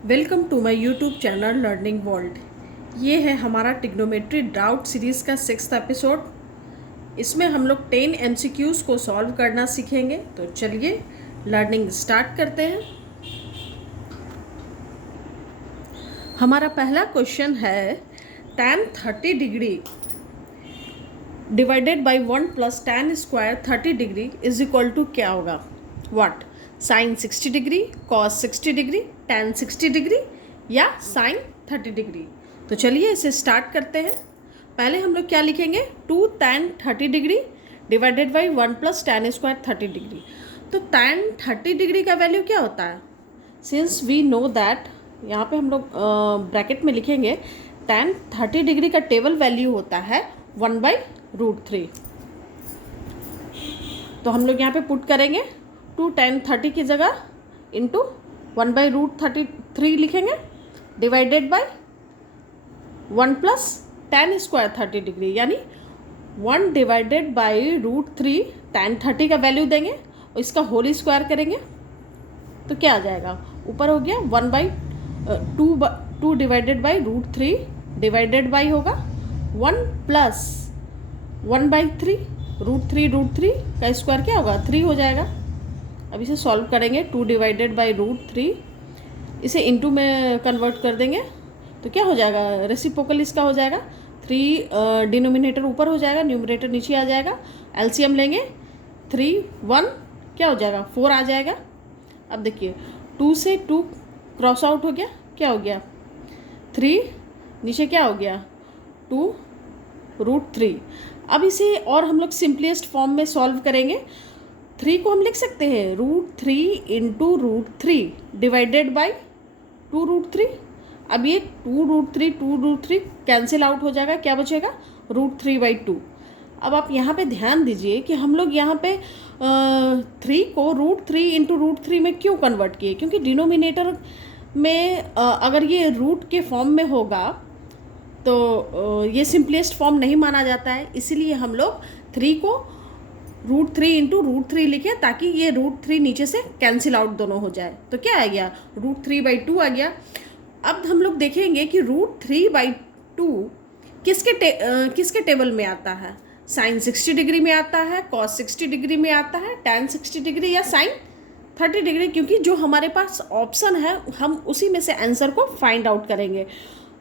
Welcome to my YouTube channel learning world. ये है हमारा ट्रिग्नोमेट्री डाउट सीरीज़ का 6th एपिसोड। इसमें हम लोग 10 MCQs को सॉल्व करना सीखेंगे। तो चलिए लर्निंग स्टार्ट करते हैं। हमारा पहला क्वेश्चन है tan 30 degree divided by 1 plus tan square 30 degree is equal to क्या होगा? What? Sine 60 degree, cos 60 degree, tan 60 degree या साइन 30 डिग्री। तो चलिए इसे स्टार्ट करते हैं। पहले हम लोग क्या लिखेंगे? 2 tan 30 degree divided by 1 plus tan square 30 degree. तो tan 30 डिग्री का वैल्यू क्या होता है? सिंस वी नो दैट, यहाँ पे हम लोग ब्रैकेट में लिखेंगे tan 30 डिग्री का टेबल वैल्यू होता है 1/√3। तो हम लोग यहाँ पे पुट करेंगे 2 tan 30 की जगह इंटू 1/√33 लिखेंगे divided by 1 plus tan square 30 degree, यानी 1 डिवाइडेड बाई √3 tan 30 का वैल्यू देंगे और इसका होल स्क्वायर करेंगे तो क्या आ जाएगा? ऊपर हो गया 2 डिवाइडेड बाई √3 डिवाइडेड बाई होगा 1 प्लस 1/3 √3 का स्क्वायर क्या होगा? 3 हो जाएगा। अब इसे सॉल्व करेंगे 2 डिवाइडेड बाई √3, इसे इनटू में कन्वर्ट कर देंगे तो क्या हो जाएगा? रेसिप्रोकल इसका हो जाएगा 3, डिनोमिनेटर ऊपर हो जाएगा, न्यूमरेटर नीचे आ जाएगा। एलसीएम लेंगे 3 1 क्या हो जाएगा? 4 आ जाएगा। अब देखिए 2 से 2 क्रॉस आउट हो गया, क्या हो गया? 3 नीचे क्या हो गया? 2√3। अब इसे और हम लोग सिंपलेस्ट फॉर्म में सॉल्व करेंगे। 3 को हम लिख सकते हैं √3 इंटू √3 डिवाइडेड बाई 2√3। अब ये 2√3 कैंसिल आउट हो जाएगा, क्या बचेगा? √3/2। अब आप यहाँ पे ध्यान दीजिए कि हम लोग यहाँ पे 3 को √3 इंटू √3 में क्यों कन्वर्ट किए? क्योंकि डिनोमिनेटर में अगर ये रूट के फॉर्म में होगा तो ये सिंपलेस्ट फॉर्म नहीं माना जाता है, इसीलिए हम लोग 3 को √3 इंटू √3 लिखे ताकि ये √3 नीचे से कैंसिल आउट दोनों हो जाए। तो क्या आ गया? √3/2 आ गया। अब हम लोग देखेंगे कि √3/2 किसके टेबल में आता है? साइन 60 डिग्री में आता है, कॉस 60 डिग्री में आता है, tan 60 डिग्री या साइन 30 डिग्री, क्योंकि जो हमारे पास ऑप्शन है हम उसी में से आंसर को फाइंड आउट करेंगे।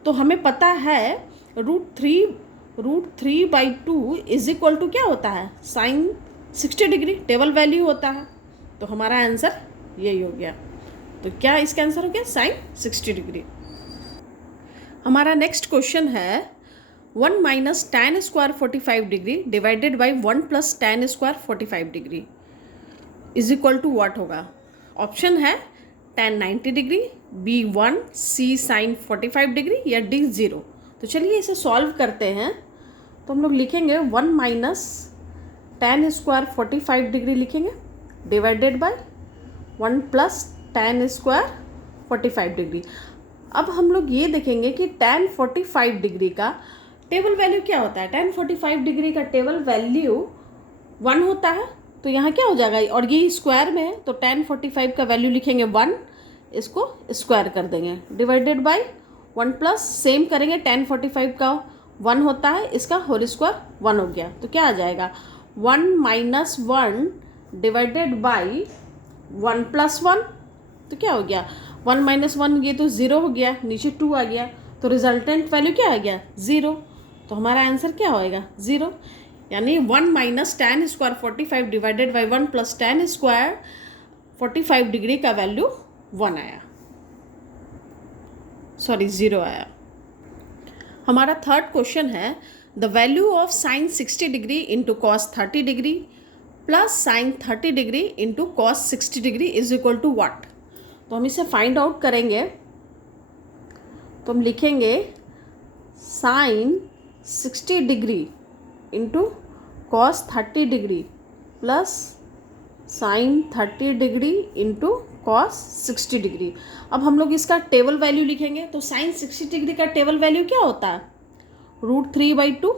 तो हमें पता है √3/2 इज इक्वल टू क्या होता है? साइन 60 डिग्री टेबल वैल्यू होता है। तो हमारा आंसर यही हो गया। तो क्या इसका आंसर हो गया? Sine 60 degree. हमारा नेक्स्ट क्वेश्चन है 1 minus tan square 45 degree divided by 1 plus tan square 45 degree is equal to what होगा? ऑप्शन है tan 90 degree, B 1, C sine 45 degree या D 0। तो चलिए इसे सॉल्व करते हैं। तो हम लोग लिखेंगे 1 माइनस tan स्क्वायर 45 डिग्री लिखेंगे divided by 1 plus tan square 45 degree. अब हम लोग ये देखेंगे कि tan 45 डिग्री का टेबल वैल्यू क्या होता है? tan 45 डिग्री का टेबल वैल्यू 1 होता है। तो यहाँ क्या हो जाएगा? और ये स्क्वायर में है तो tan 45 का वैल्यू लिखेंगे 1, इसको स्क्वायर कर देंगे डिवाइडेड बाई 1 प्लस सेम करेंगे tan 45 का 1 होता है, इसका होल स्क्वायर 1 हो गया। तो क्या आ जाएगा? 1 माइनस 1 डिवाइडेड बाई 1 प्लस 1। तो क्या हो गया? 1 माइनस 1 ये तो 0 हो गया, नीचे 2 आ गया, तो रिजल्टेंट वैल्यू क्या आ गया? 0। तो हमारा आंसर क्या होएगा? 0। यानी 1 minus tan square 45 divided by 1 plus tan square 45 degree का वैल्यू 1 आया, सॉरी 0 आया। हमारा थर्ड क्वेश्चन है the value of sine 60 degree into cos 30 degree plus sine 30 degree into cos 60 degree is equal to what? तो हम इसे find out करेंगे। तो हम लिखेंगे sine 60 degree into cos 30 degree plus sine 30 degree into cos 60 degree. अब हम लोग इसका टेबल वैल्यू लिखेंगे। तो साइन 60 डिग्री का टेबल वैल्यू क्या होता है? √3/2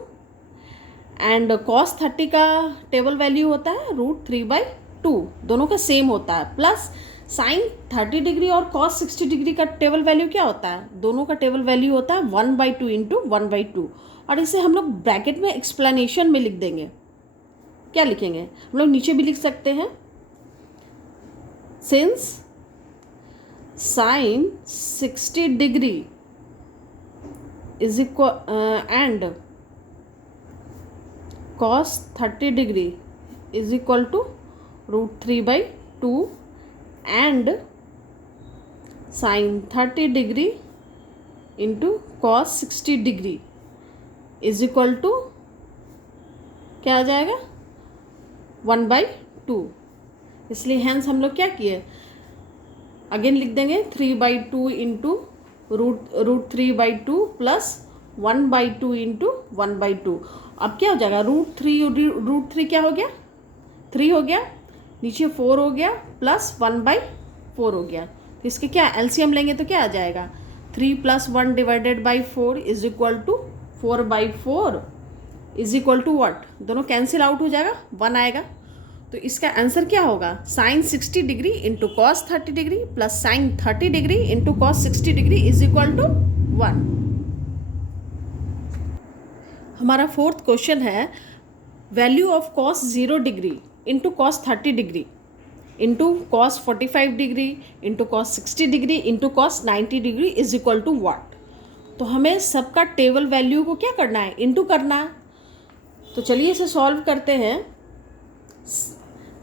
एंड कॉस 30 का टेबल वैल्यू होता है √3/2, दोनों का सेम होता है, प्लस साइन 30 डिग्री और कॉस 60 डिग्री का टेबल वैल्यू क्या होता है? दोनों का टेबल वैल्यू होता है 1/2 इंटू 1/2, और इसे हम लोग ब्रैकेट में एक्सप्लेनेशन में लिख देंगे। क्या लिखेंगे? हम लोग नीचे भी लिख सकते हैं, since sine 60 degree is equal and cos 30 degree is equal to √3/2 and sine 30 degree into cos 60 degree is equal to क्या आ जाएगा? 1/2। इसलिए हैंस हम लोग क्या किए, अगेन लिख देंगे 3/2 इंटू √3/2 प्लस 1/2 इंटू 1/2। अब क्या हो जाएगा? √3 क्या हो गया? 3 हो गया, नीचे 4 हो गया, प्लस 1/4 हो गया। तो इसके क्या एलसीएम लेंगे तो क्या आ जाएगा? 3 + 1 divided by 4 is equal to 4/4 is equal to what? दोनों कैंसिल आउट हो जाएगा, 1 आएगा। तो इसका आंसर क्या होगा? Sine 60 degree into cos 30 degree plus sine 30 degree into cos 60 degree is equal to 1। हमारा 4th क्वेश्चन है, value of cos 0 degree into cos 30 degree into cos 45 degree into cos 60 degree into cos 90 degree is equal to what? तो हमें सबका table value को क्या करना है? Into करना है। तो चलिए इसे सॉल्व करते हैं।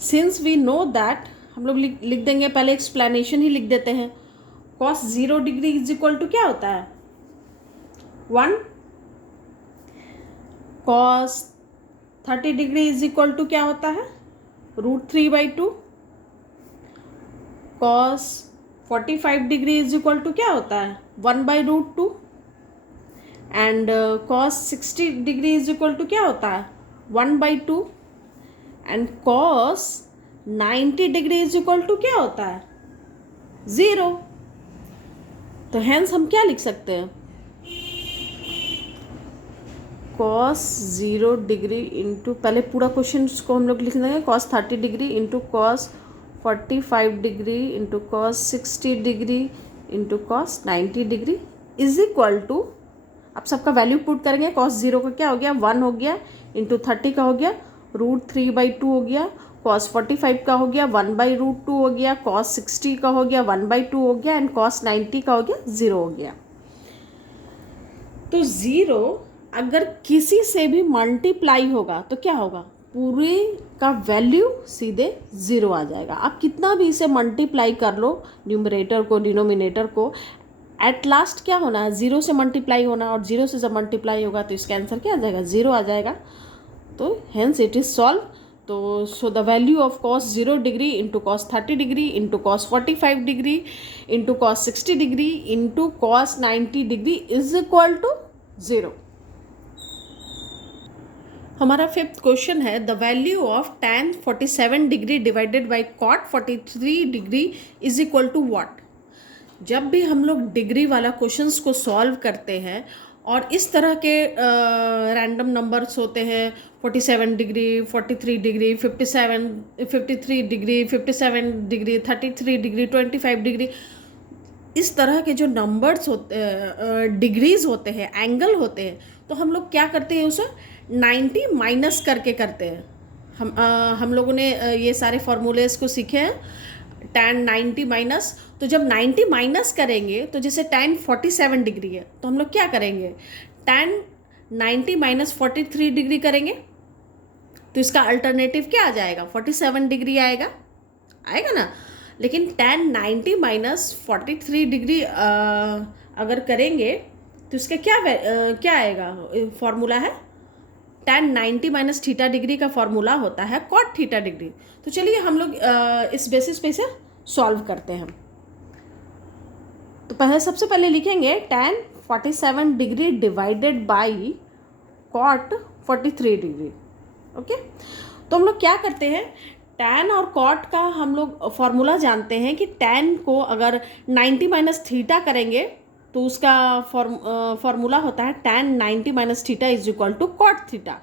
सिंस वी नो दैट, हम लोग लिख देंगे, पहले एक्सप्लेनेशन ही लिख देते हैं। Cos 0 degree is equal to क्या होता है? 1। Cos 30 degree is equal to क्या होता है? √3/2। Cos 45 degree is equal to क्या होता है? 1/√2। And cos 60 degree is equal to क्या होता है? 1/2। And cos 90 degree is equal to क्या होता है? 0। तो हैंस हम क्या लिख सकते हैं? कॉस 0 डिग्री इंटू, पहले पूरा क्वेश्चन को हम लोग लिख देंगे, cos 30 degree into cos 45 degree into cos 60 degree into cos 90 degree is equal to, अब सबका वैल्यू पुट करेंगे। कॉस 0 का क्या हो गया? 1 हो गया, इंटू 30 का हो गया √3/2 हो गया, कॉस 45 का हो गया 1/√2 हो गया, कॉस 60 का हो गया 1/2 हो गया, एंड कॉस 90 का हो गया 0 हो गया। तो 0 अगर किसी से भी मल्टीप्लाई होगा तो क्या होगा? पूरे का वैल्यू सीधे 0 आ जाएगा। आप कितना भी इसे मल्टीप्लाई कर लो, न्यूमरेटर को डिनोमिनेटर को, एट लास्ट क्या होना है? 0 से मल्टीप्लाई होना, और 0 से जब मल्टीप्लाई होगा तो इसका आंसर क्या आ जाएगा? 0 आ जाएगा। तो हेंस इट इज सॉल्व। तो so the value of cos 0 degree into cos 30 degree into cos 45 degree into cos 60 degree into cos 90 degree is equal to 0। हमारा 5th क्वेश्चन है, the value of tan 47 degree divided by cot 43 degree is equal to what? जब भी हम लोग degree वाला questions को solve करते हैं और इस तरह के रैंडम नंबर्स होते हैं, 47 degree, 43 degree, 53 degree, 57 degree, 33 degree, 25 degree, इस तरह के जो नंबर्स होते डिग्रीज होते हैं, एंगल होते हैं, तो हम लोग क्या करते हैं? उसे 90 माइनस करके करते हैं। हम लोगों ने ये सारे फॉर्मूलेस को सीखे हैं। tan 90 माइनस, तो जब 90 माइनस करेंगे तो जैसे tan 47 डिग्री है तो हम लोग क्या करेंगे? tan 90 माइनस 43 डिग्री करेंगे, तो इसका अल्टरनेटिव क्या आ जाएगा? 47 डिग्री आएगा ना। लेकिन tan 90 माइनस 43 डिग्री अगर करेंगे तो इसका क्या आएगा? फॉर्मूला है tan 90 माइनस थीटा डिग्री का फॉर्मूला होता है cot थीटा डिग्री। तो चलिए हम लोग इस बेसिस पे इसे सॉल्व करते हैं। तो सबसे पहले लिखेंगे tan 47 degree divided by cot 43 degree. Okay, तो हम लोग क्या करते हैं? tan और cot का हम लोग फॉर्मूला जानते हैं कि tan को अगर 90 माइनस थीटा करेंगे तो उसका फॉर्मूला होता है tan 90 minus theta is equal to cot theta.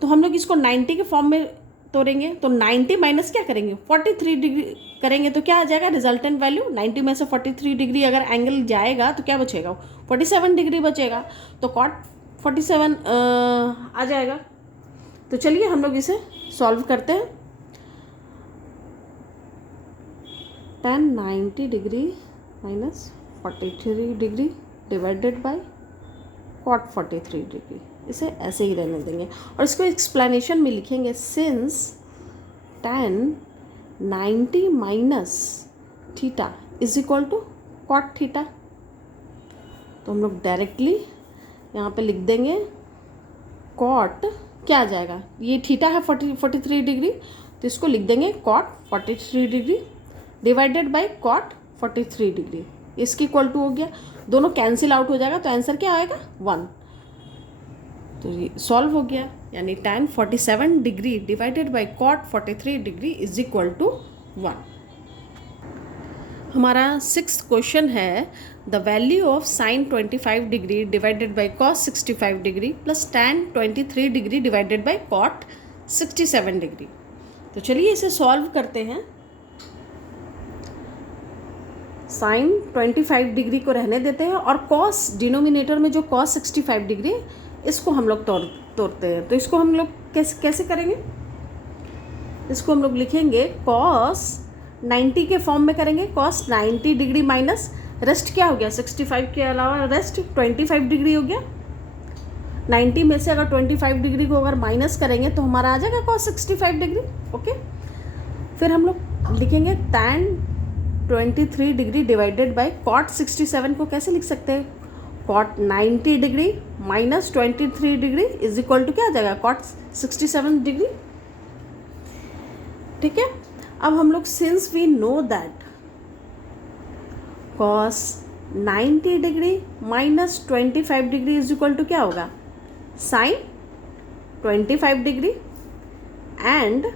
तो हम लोग इसको 90 के फॉर्म में तोड़ेंगे तो 90 माइनस क्या करेंगे 43 डिग्री करेंगे तो क्या आ जाएगा रिजल्टेंट वैल्यू 90 में से 43 डिग्री अगर एंगल जाएगा तो क्या बचेगा 47 डिग्री बचेगा। तो कॉट 47 आ जाएगा। तो चलिए हम लोग इसे सॉल्व करते हैं। tan 90 degree minus 43 degree divided bye cot 43 degree, इसे ऐसे ही रहने देंगे और इसको एक्सप्लेनेशन में लिखेंगे since tan 90 minus theta is equal to cot theta. तो हम लोग डायरेक्टली यहाँ पे लिख देंगे कॉट क्या आ जाएगा, ये थीटा है 43 डिग्री, तो इसको लिख देंगे cot 43 degree divided by cot 43 degree, इसकी इक्वल टू हो गया, दोनों कैंसिल आउट हो जाएगा तो आंसर क्या आएगा 1। तो ये सॉल्व हो गया, यानी tan 47 degree divided by cot 43 degree is equal to 1। हमारा 6th क्वेश्चन है the value of sine 25 degree divided by cos 65 degree plus tan 23 degree divided by cot 67 degree. तो चलिए इसे सॉल्व करते हैं। साइन 25 डिग्री को रहने देते हैं और कॉस डिनोमिनेटर में जो कॉस 65 डिग्री इसको हम लोग तोड़ते हैं। तो इसको हम लोग कैसे करेंगे, इसको हम लोग लिखेंगे कॉस 90 के फॉर्म में करेंगे, कॉस 90 डिग्री माइनस रेस्ट क्या हो गया 65 के अलावा रेस्ट 25 डिग्री हो गया। 90 में से अगर 25 डिग्री को अगर माइनस करेंगे तो हमारा आ जाएगा कॉस 65 डिग्री। ओके, फिर हम लोग लिखेंगे tan 23 degree divided by cot 67 को कैसे लिख सकते हैं, cot 90 degree minus 23 degree is equal to क्या आ जाएगा कॉट 67 डिग्री। ठीक है, अब हम लोग since we know that cos 90 degree minus 25 degree is equal to क्या होगा sine 25 degree and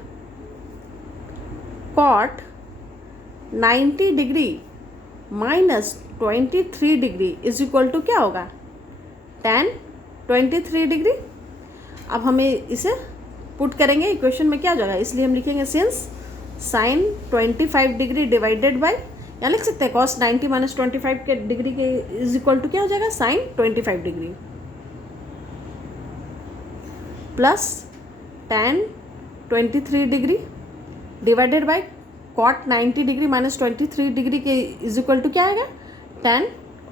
cot 90 degree minus 23 degree is equal to क्या होगा tan 23 डिग्री। अब हमें इसे पुट करेंगे इक्वेशन में क्या हो जाएगा, इसलिए हम लिखेंगे since sign 25 degree divided bye, यहाँ लिख सकते हैं कॉस 90 माइनस 25 के डिग्री के इज इक्वल टू क्या हो जाएगा sine 25 degree plus tan 23 degree divided by cot 90 degree minus 23 degree के इज इक्वल टू क्या आएगा tan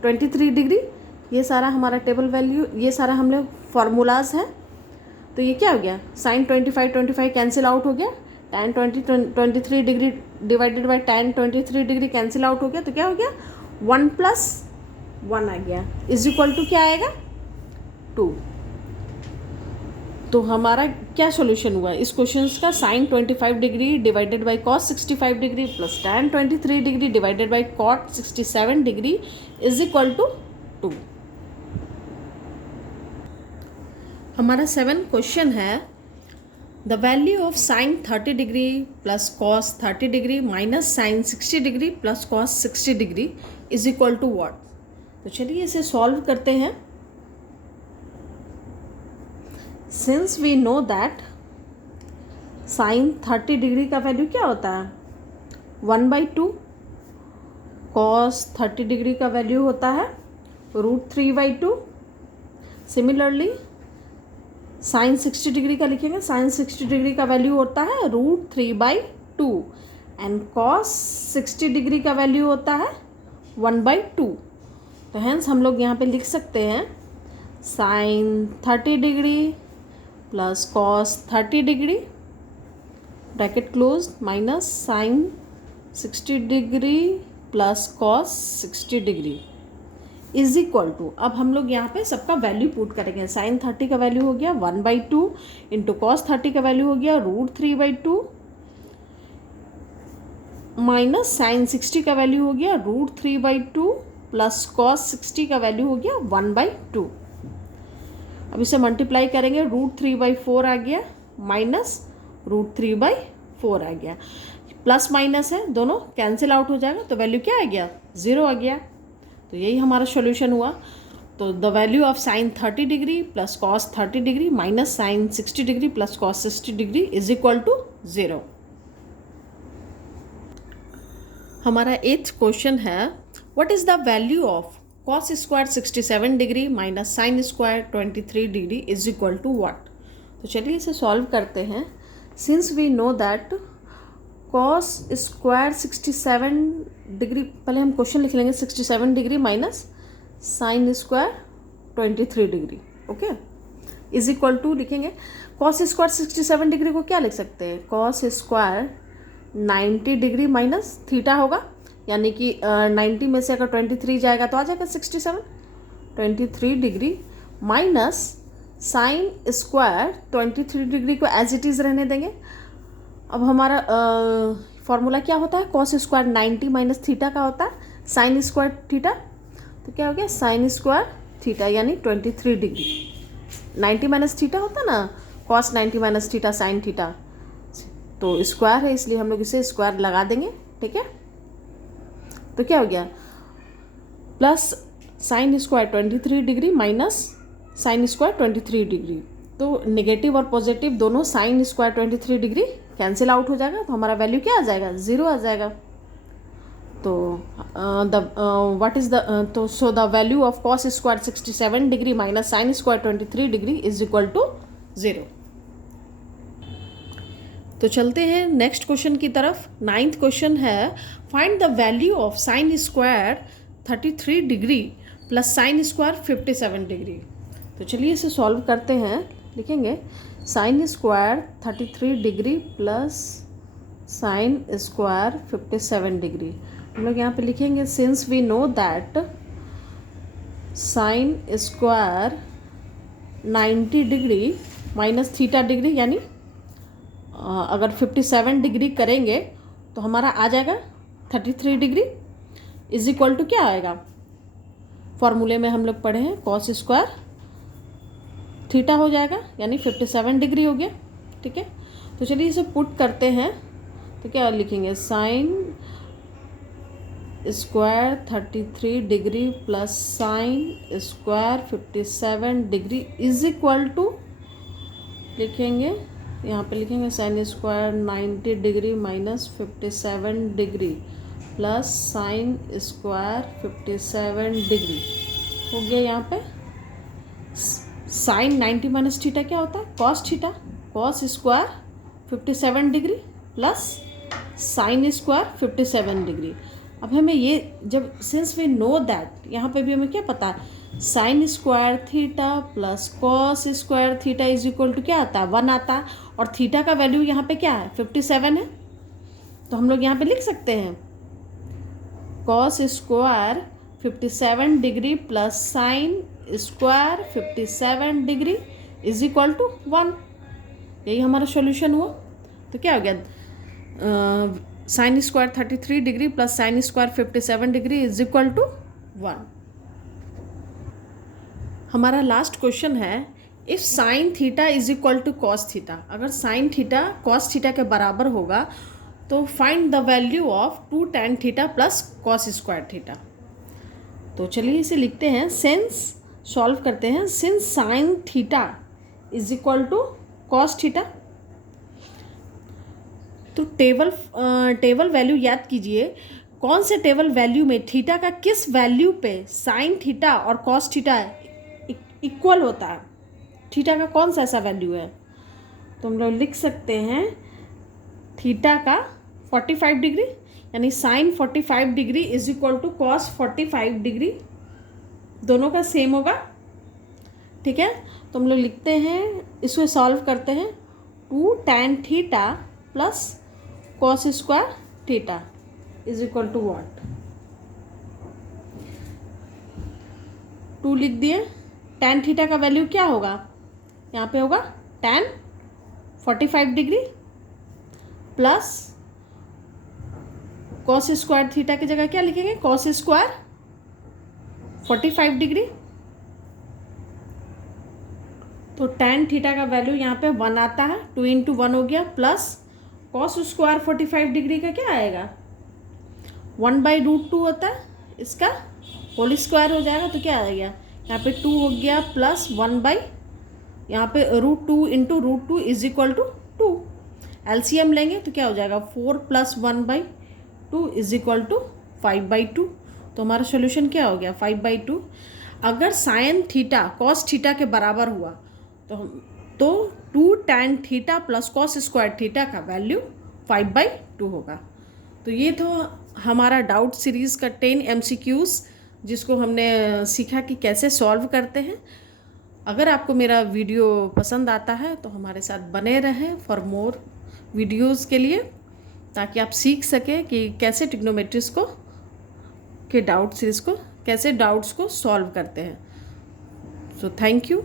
23 डिग्री। ये सारा हमारा टेबल वैल्यू, ये सारा हम लोग फार्मूलाज है। तो ये क्या हो गया साइन 25 कैंसिल आउट हो गया, tan 23 degree divided bye tan 23 degree cancel out हो गया, तो क्या हो गया 1 + 1 आ गया इज इक्वल टू क्या आएगा 2। तो हमारा क्या सॉल्यूशन हुआ इस क्वेश्चन का, sine 25 degree divided by cos 65 degree plus tan 23 degree divided by cot 67 degree is equal to 2। हमारा 7th क्वेश्चन है the value of sine 30 degree plus cos 30 degree minus sine 60 degree plus cos 60 degree is equal to what. तो चलिए इसे solve करते हैं। Since we know that sin 30 degree का value क्या होता है 1/2, cos 30 डिग्री का वैल्यू होता है √3/2। सिमिलरली sin 60 डिग्री का लिखेंगे, sin 60 डिग्री का वैल्यू होता है √3/2 एंड cos 60 डिग्री का वैल्यू होता है 1/2। तो हेंस हम लोग यहाँ पे लिख सकते हैं sin 30 degree plus cos 30 degree bracket close minus sine 60 degree plus cos 60 degree is equal to, अब हम लोग यहाँ पे सबका वैल्यू पुट करेंगे। साइन 30 का वैल्यू हो गया 1/2 इंटू कॉस 30 का वैल्यू हो गया √3/2 माइनस साइन 60 का वैल्यू हो गया √3/2 प्लस कॉस 60 का वैल्यू हो गया 1/2। अब इसे मल्टीप्लाई करेंगे √3/4 आ गया माइनस √3/4 आ गया, प्लस माइनस है दोनों कैंसिल आउट हो जाएगा तो वैल्यू क्या आ गया 0 आ गया। तो यही हमारा सॉल्यूशन हुआ। तो the value of sine 30 degree plus cos 30 degree minus sine 60 degree plus cos 60 degree is equal to 0। हमारा 8th क्वेश्चन है what is the value of cos square 67 degree minus sine square 23 degree is equal to what. तो चलिए इसे solve करते हैं। Since we know that cos square 67 degree, पहले हम question लिख लेंगे 67 degree minus sine square 23 degree, okay, is equal to लिखेंगे कॉस स्क्वायर 67 डिग्री को क्या लिख सकते हैं, cos square 90 degree minus theta होगा, यानी कि 90 में से अगर 23 जाएगा तो आ जाएगा 67, 23 degree minus sine square 23 degree को एज इट इज़ रहने देंगे। अब हमारा फॉर्मूला क्या होता है, कॉस स्क्वायर 90 माइनस थीटा का होता है साइन स्क्वायर थीटा, तो क्या हो गया साइन स्क्वायर थीटा यानी 23 डिग्री। 90 माइनस थीटा होता है ना, cos 90 minus theta sine theta, तो स्क्वायर है इसलिए हम लोग इसे स्क्वायर लगा देंगे, ठीक है। तो क्या हो गया plus sine square 23 degree minus sine square 23 degree, तो नेगेटिव और पॉजिटिव दोनों sign square 23 degree cancel out हो जाएगा, तो हमारा वैल्यू क्या आ जाएगा 0 आ जाएगा। तो व्हाट इज द तो so the value of cos square 67 degree minus sine square 23 degree is equal to 0। तो चलते हैं नेक्स्ट क्वेश्चन की तरफ। 9th क्वेश्चन है find the value of sine square 33 degree plus sine square 57 degree. तो चलिए इसे सॉल्व करते हैं। लिखेंगे sine square 33 degree plus sine square 57 degree. हम लोग यहाँ पे लिखेंगे since we know that sine square 90 degree minus theta degree, यानी अगर 57 डिग्री करेंगे तो हमारा आ जाएगा 33 डिग्री इज इक्वल टू क्या आएगा, फॉर्मूले में हम लोग पढ़े हैं कॉस स्क्वायर थीटा हो जाएगा, यानी 57 डिग्री हो गया, ठीक है। तो चलिए इसे पुट करते हैं, तो क्या लिखेंगे sine square 33 degree plus sine square 57 degree is equal to, लिखेंगे यहाँ पे लिखेंगे sine square 90 degree minus 57 degree plus sine square 57 degree हो गया। यहाँ पे साइन 90 माइनस थीटा क्या होता है cos theta, cos square 57 degree plus sine square 57 degree. अब हमें ये जब सिंस वी नो दैट, यहाँ पे भी हमें क्या पता है sine square theta plus cos square theta is equal to क्या आता है 1 आता है, और थीटा का वैल्यू यहाँ पे क्या है 57 है, तो हम लोग यहाँ पे लिख सकते हैं cos square 57 degree plus sine square 57 degree is equal to 1। यही हमारा सॉल्यूशन हुआ। तो क्या हो गया sine square 33 degree plus sine square 57 degree is equal to 1। हमारा लास्ट क्वेश्चन है if sine theta is equal to cos theta, अगर साइन थीटा कॉस थीटा के बराबर होगा तो find the value of 2 tan theta plus cos square theta. तो चलिए इसे लिखते हैं, सिंस सॉल्व करते हैं, since sine theta is equal to cos theta, तो टेबल वैल्यू याद कीजिए, कौन से टेबल वैल्यू में थीटा का किस वैल्यू पे साइन थीटा और कॉस थीटा इक्वल होता है, थीटा का कौन सा ऐसा वैल्यू है। तो हम लोग लिख सकते हैं थीटा का 45 डिग्री, यानी sine 45 degree is equal to cos 45 degree, दोनों का सेम होगा, ठीक है। तो हम लोग लिखते हैं, इसको सॉल्व करते हैं, 2 tan theta plus cos square theta is equal to what, 2 लिख दिए। tan थीटा का वैल्यू क्या होगा, यहाँ पे होगा tan 45 degree plus cos square theta की जगह क्या लिखेंगे कॉस स्क्वायर 45 डिग्री। तो tan थीटा का वैल्यू यहाँ पे 1 आता है, 2 × 1 हो गया, प्लस कॉस स्क्वायर 45 डिग्री का क्या आएगा 1/√2 होता है, इसका होल स्क्वायर हो जाएगा, तो क्या आ गया यहाँ पे 2 हो गया प्लस 1 बाई, यहाँ पे √2 into √2 is equal to 2। LCM लेंगे तो क्या हो जाएगा, 4 प्लस 1/2 इज इक्वल टू 5/2। तो हमारा सोल्यूशन क्या हो गया, 5/2। अगर साइन थीटा कॉस थीटा के बराबर हुआ तो 2 tan theta plus cos square theta का वैल्यू 5/2 होगा। तो ये तो हमारा डाउट सीरीज़ का 10 MCQs जिसको हमने सीखा कि कैसे सॉल्व करते हैं। अगर आपको मेरा वीडियो पसंद आता है तो हमारे साथ बने रहें फॉर मोर वीडियोस के लिए, ताकि आप सीख सकें कि कैसे ट्रिग्नोमेट्रीज को के डाउट सीरीज़ को कैसे डाउट्स को सॉल्व करते हैं। So thank you.